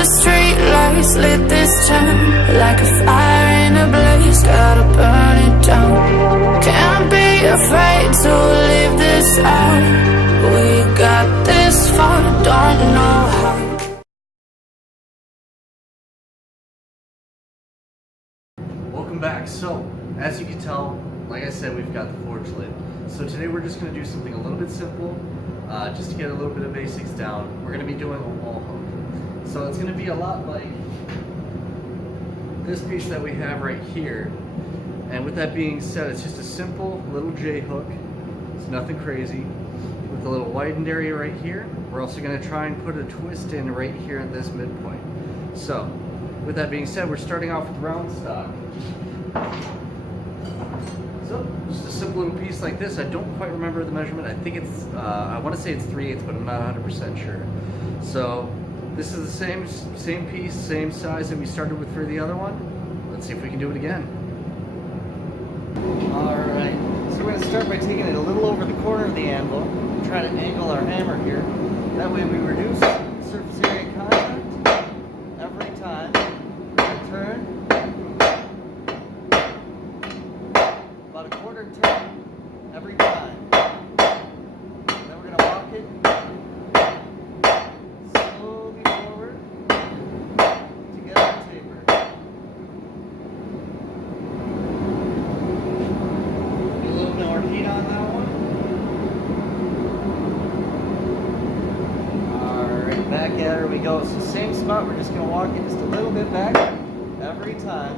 the street lights lit this town like a fire in a blaze, gotta burn it down. Can't be afraid to leave this out. We got this far, don't know how. Welcome back. So, as you can tell, like I said, we've got the forge lit. So today we're just going to do something a little bit simple, just to get a little bit of basics down. We're going to be doing a wall hook. So it's going to be a lot like this piece that we have right here. And with that being said, it's just a simple little J hook. It's nothing crazy. With a little widened area right here. We're also going to try and put a twist in right here at this midpoint. So, with that being said, we're starting off with round stock. So, just a simple little piece like this. I don't quite remember the measurement. I think it's, I want to say it's 3/8, but I'm not 100% sure. So, this is the same piece, same size that we started with for the other one. Let's see if we can do it again. Alright, so we're going to start by taking it a little over the corner of the anvil. Try to angle our hammer here. That way we reduce surface area contact every time. Turn. About a quarter turn every time. Then we're going to walk it slowly forward to get our taper. A little more heat on that one. Alright, back at her we go. So same spot, we're just going to walk it just a little bit back every time.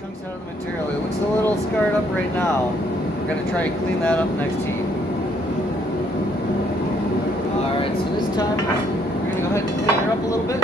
Chunks out of the material. It looks a little scarred up right now. We're going to try and clean that up next heat. Alright, so this time we're going to go ahead and clean her up a little bit.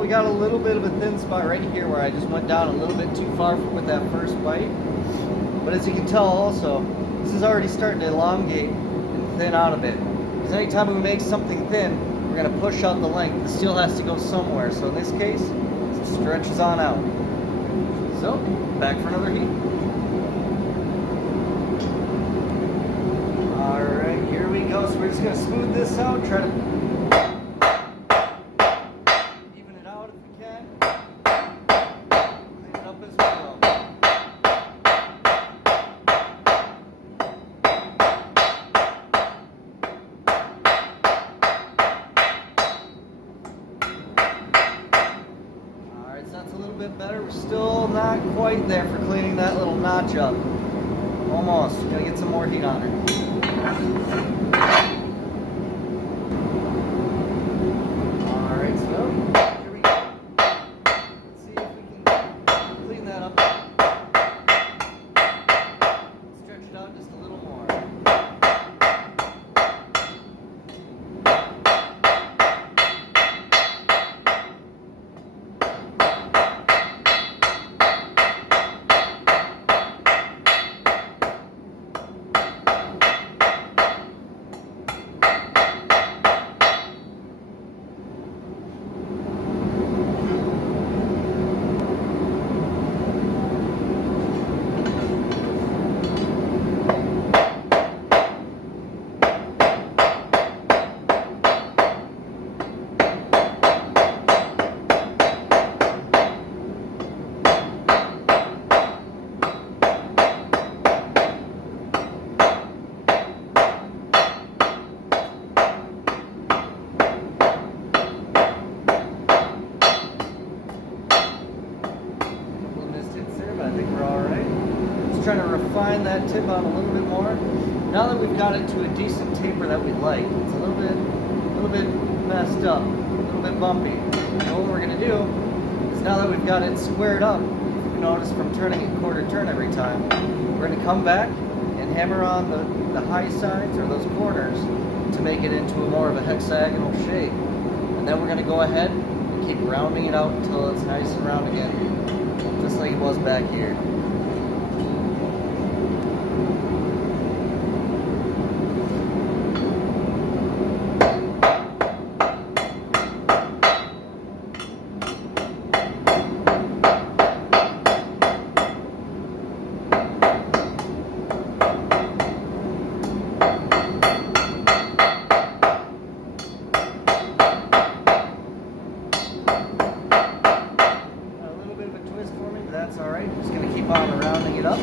We got a little bit of a thin spot right here where I just went down a little bit too far with that first bite. But as you can tell also, this is already starting to elongate and thin out a bit. Because anytime we make something thin, we're going to push out the length. The steel has to go somewhere. So in this case, it stretches on out. So, back for another heat. Alright, here we go. So we're just going to smooth this out, try to bit better. We're still not quite there for cleaning that little notch up. Almost. Gotta get some more heat on her. Alright, so here we go. Let's see if we can clean that up. Stretch it out just a little more. Trying to refine that tip on a little bit more. Now that we've got it to a decent taper that we like, it's a little bit messed up, a little bit bumpy. And what we're going to do is, now that we've got it squared up, you notice from turning it quarter turn every time, we're going to come back and hammer on the high sides or those corners to make it into a more of a hexagonal shape. And then we're going to go ahead and keep rounding it out until it's nice and round again, just like it was back here. That's alright, just going to keep on rounding it up.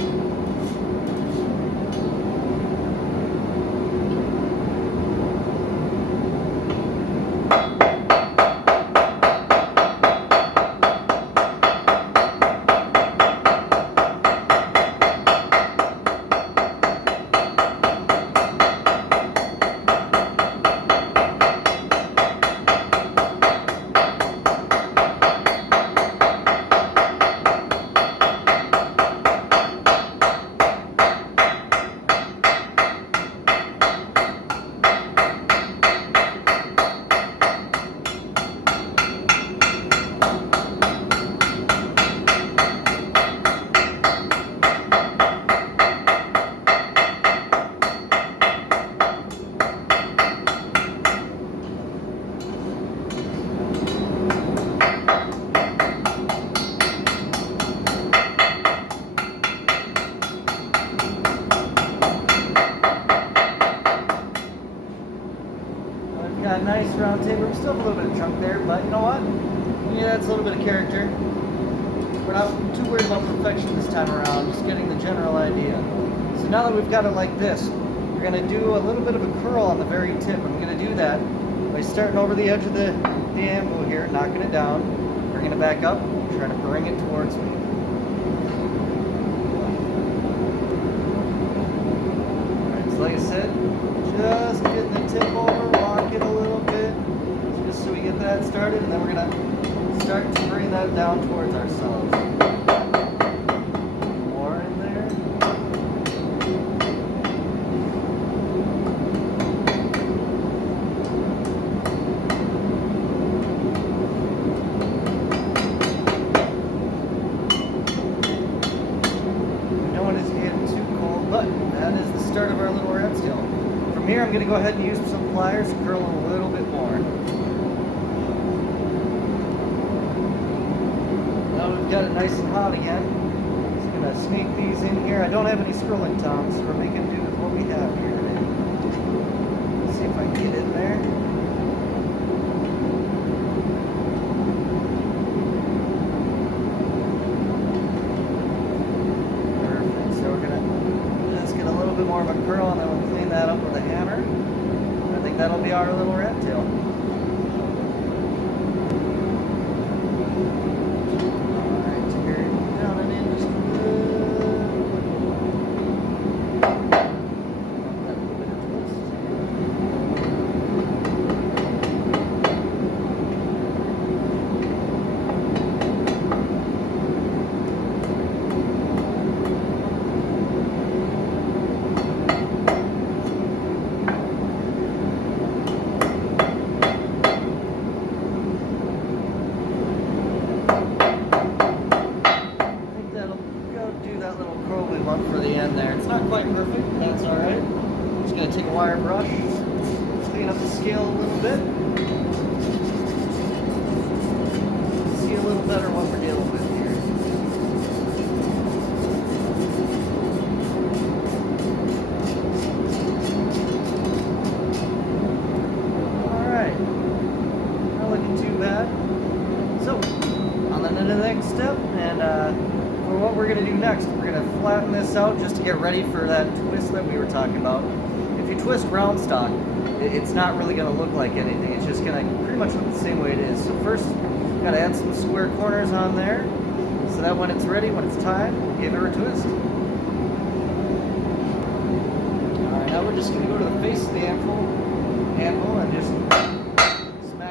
Got a nice round table. We still have a little bit of chunk there, but you know what? Yeah, that's a little bit of character. We're not too worried about perfection this time around, just getting the general idea. So now that we've got it like this, we're going to do a little bit of a curl on the very tip. I'm going to do that by starting over the edge of the anvil here, knocking it down, bringing it back up, trying to bring it towards me. Alright, so like I said, just getting the tip over, walk it a little bit, just so we get that started, and then we're going to start to bring that down towards ourselves. More in there. No one is getting too cold, but that is the start of our little red tail. From here, I'm going to go ahead and use some pliers to curl a little bit more. Now we've got it nice and hot again. Just going to sneak these in here. I don't have any scrolling tongs, so we're making do with what we have here today. Let's see if I can get in there. Perfect. So we're going to just get a little bit more of a curl, and then we'll clean that up with a hammer. I think that'll be our little rat tail. Alright, tear it down and in just a little. That little bit of twist. For the end there. It's not quite perfect, but that's alright. I'm just going to take a wire brush, clean up the scale a little bit. See a little better what we're dealing with here. Alright. Not looking too bad. So, on to the next step, and for what we're going to do next, we're going to flatten this out just to get ready for that twist that we were talking about. If you twist round stock, it's not really going to look like anything. It's just going to pretty much look the same way it is. So first, we've got to add some square corners on there, so that when it's ready, when it's time, we'll give her a twist. Alright, now we're just going to go to the face of the anvil and just smack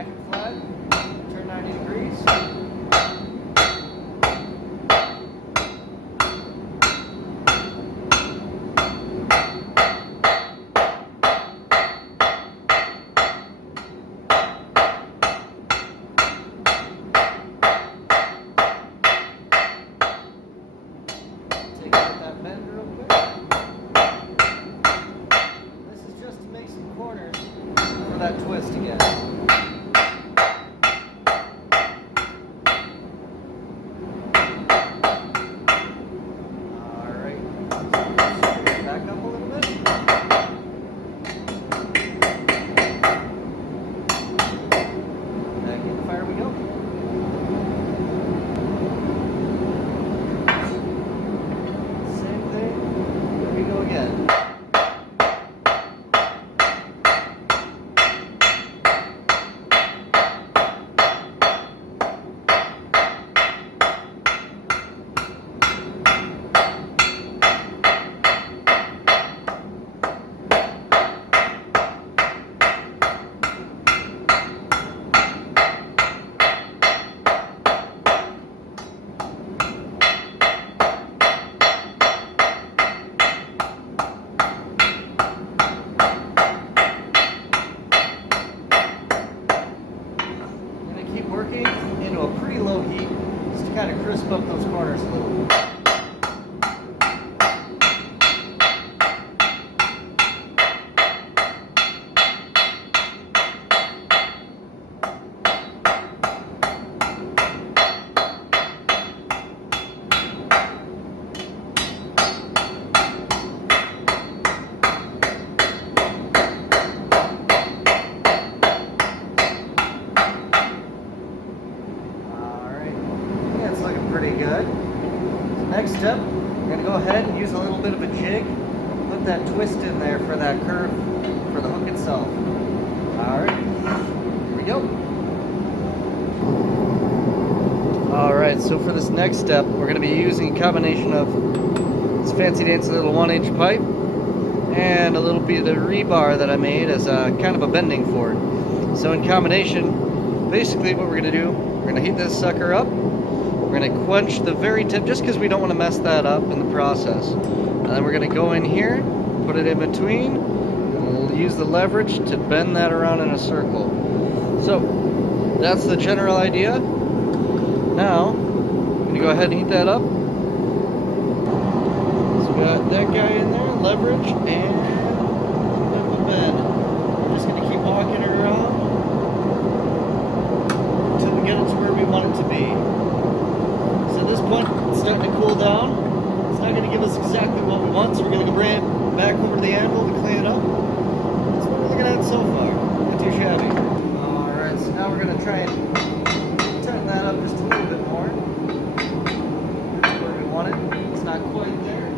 next step, we're going to go ahead and use a little bit of a jig. Put that twist in there for that curve for the hook itself. Alright, here we go. Alright, so for this next step, we're going to be using a combination of this fancy dancy little 1-inch pipe and a little bit of rebar that I made as a kind of a bending fork. So in combination, basically what we're going to do, we're going to heat this sucker up. We're going to quench the very tip just because we don't want to mess that up in the process. And then we're going to go in here, put it in between, and we'll use the leverage to bend that around in a circle. So that's the general idea. Now, I'm going to go ahead and heat that up. So we got that guy in there, leverage, and the bend. We're just going to keep walking it around until we get it to where we want it to be. So at this point, it's starting to cool down. It's not going to give us exactly what we want, so we're going to bring it back over to the anvil to clean it up. That's what we're looking at so far. Not too shabby. Alright, so now we're going to try and tighten that up just a little bit more. That's where we want it. It's not quite there.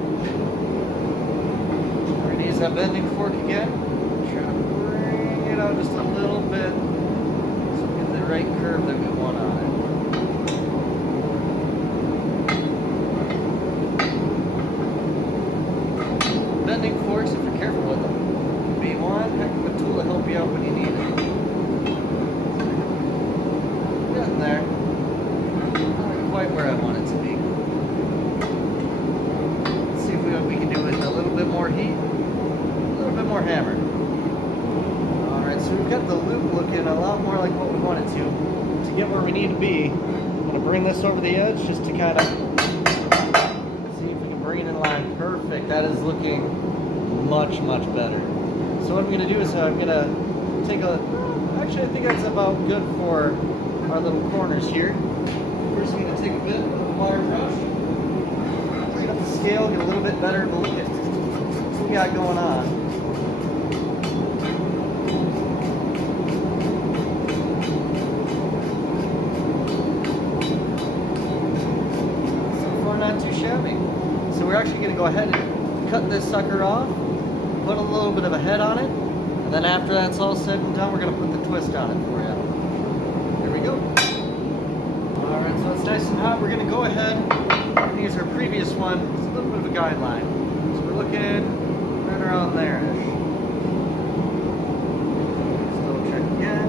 We're going to use that bending fork again. Try to bring it out just a little bit so we get the right curve that we want on it. Bending forks, if you're careful with them, will be one heck of a tool to help you out when you need it. Getting there. Not quite where I want it to be. Let's see if we can do it with a little bit more heat, a little bit more hammer. Alright, so we've got the loop looking a lot more like what we want it to. To get where we need to be, I'm going to bring this over the edge just to kind of see if we can bring it in line. Perfect. That is looking much, much better. So what I'm going to do is I'm going to take a, actually I think that's about good for our little corners here. First I'm going to take a bit of a wire brush, bring up the scale, get a little bit better of a look at what we got going on. So far not too shabby. So we're actually going to go ahead and cut this sucker off, put a little bit of a head on it, and then after that's all said and done, we're going to put the twist on it for you. There we go. Alright, so it's nice and hot. We're going to go ahead and use our previous one. It's a little bit of a guideline. So we're looking right around there-ish. Still check again.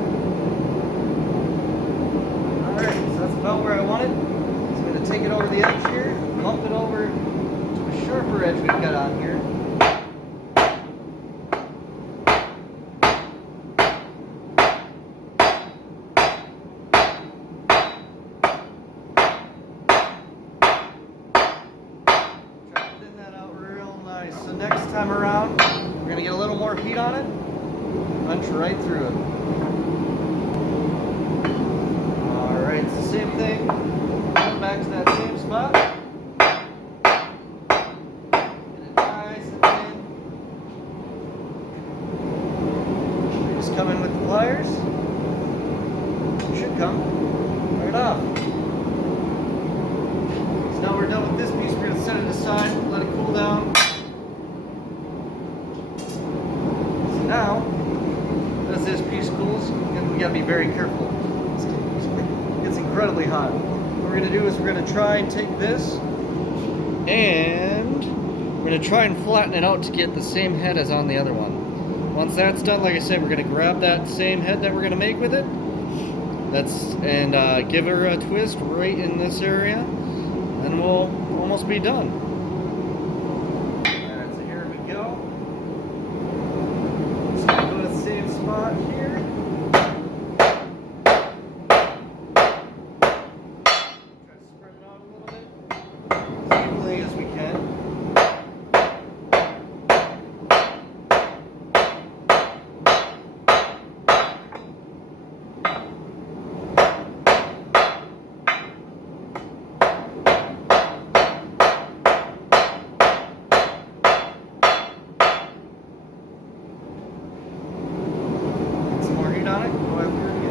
Alright, so that's about where I want it. So I'm going to take it over the edge here, bump it over to a sharper edge we've got on here. So next time around, we're going to get a little more heat on it, punch right through it. Alright, it's the same thing. Come back to that same spot. Get it nice and thin. Just come in with the pliers. It should come right off. So now we're done with this piece. We're going to set it aside, let it cool down. Now, as this piece cools, we gotta be very careful. It's incredibly hot. What we're gonna do is we're gonna try and take this and we're gonna try and flatten it out to get the same head as on the other one. Once that's done, like I said, we're gonna grab that same head that we're gonna make with it. And give her a twist right in this area, and we'll almost be done. Alright, so here we go. Same spot here. Try to spread it out a little bit as evenly as we can.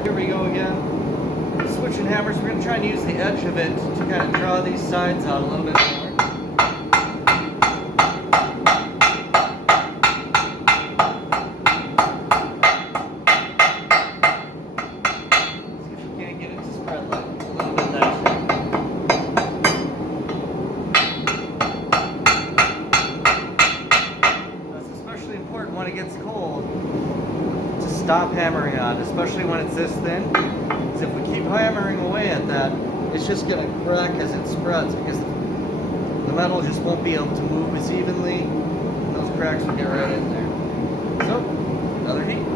Here we go again. Switching hammers, we're going to try and use the edge of it to kind of draw these sides out a little bit more. stop hammering on, especially when it's this thin. Because if we keep hammering away at that, it's just going to crack as it spreads, because the metal just won't be able to move as evenly, and those cracks will get right in there. So, another heat.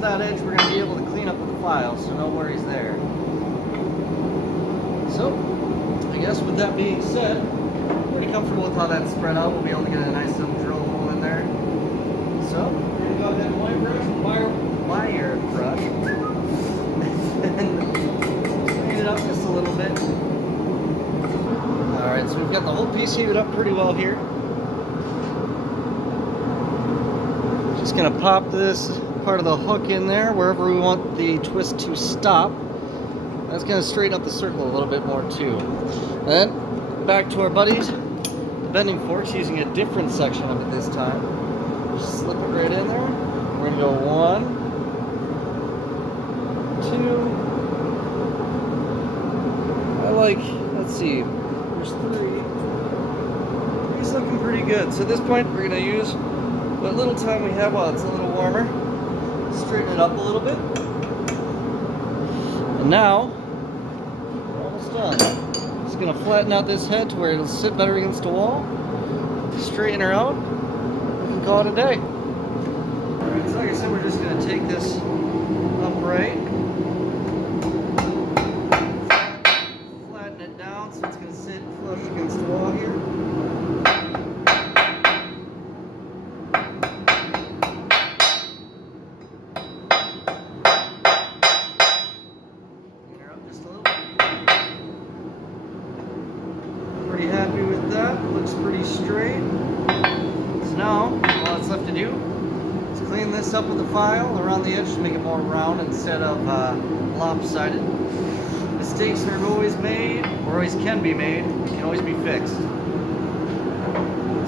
That edge we're going to be able to clean up with the file, so no worries there. So, I guess with that being said, I'm pretty comfortable with how that's spread out. We'll be able to get a nice little drill hole in there. So, we're going to go ahead and wire brush and clean it up just a little bit. Alright, so we've got the whole piece heated up pretty well here. Just going to pop this part of the hook in there wherever we want the twist to stop. That's going to straighten up the circle a little bit more too. Then back to our buddies, the bending forks, using a different section of it this time. Just slip it right in there. We're going to go 1, 2. I like, let's see, there's 3. It's looking pretty good. So at this point we're going to use what little time we have while it's a little warmer. Straighten it up a little bit. And now, we're almost done. Just going to flatten out this head to where it'll sit better against the wall. Straighten her out. And call it a day. Alright, so like I said, we're just going to take this upright. Flatten it down so it's going to sit flush against the wall here. Pretty happy with that. Looks pretty straight. So now, all that's left to do is clean this up with the file around the edge to make it more round instead of lopsided. Mistakes are always made, or always can be made, can always be fixed.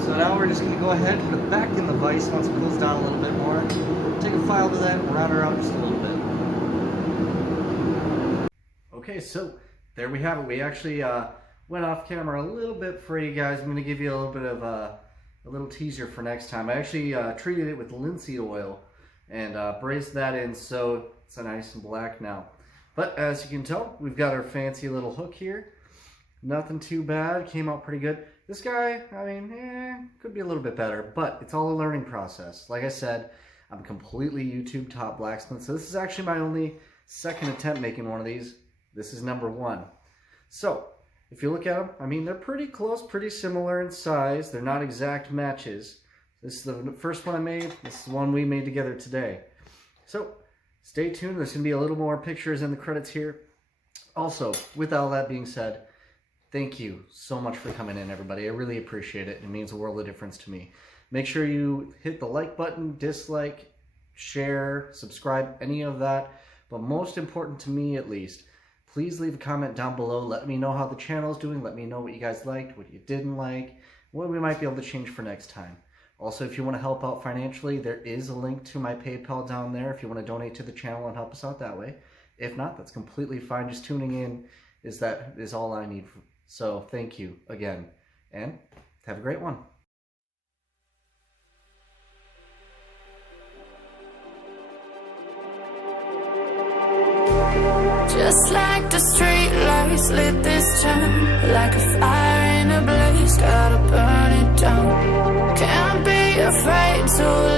So now we're just going to go ahead and put it back in the vise once it cools down a little bit more. Take a file to that and round her out just a little bit. Okay, so there we have it. We actually went off camera a little bit for you guys. I'm going to give you a little bit of a little teaser for next time. I actually treated it with linseed oil and braced that in so it's nice and black now. But as you can tell, we've got our fancy little hook here. Nothing too bad. Came out pretty good. This guy, I mean, could be a little bit better, but it's all a learning process. Like I said, I'm completely YouTube top blacksmith, so this is actually my only second attempt making one of these. This is number 1. So, if you look at them, I mean, they're pretty close, pretty similar in size. They're not exact matches. This is the first one I made. This is the one we made together today. So, stay tuned. There's going to be a little more pictures in the credits here. Also, with all that being said, thank you so much for coming in, everybody. I really appreciate it. It means a world of difference to me. Make sure you hit the like button, dislike, share, subscribe, any of that. But most important to me, at least, please leave a comment down below. Let me know how the channel is doing. Let me know what you guys liked, what you didn't like, what we might be able to change for next time. Also, if you want to help out financially, there is a link to my PayPal down there if you want to donate to the channel and help us out that way. If not, that's completely fine. Just tuning in is all I need. So thank you again, and have a great one. Just like the street lights lit this town, like a fire in a blaze, gotta burn it down. Can't be afraid to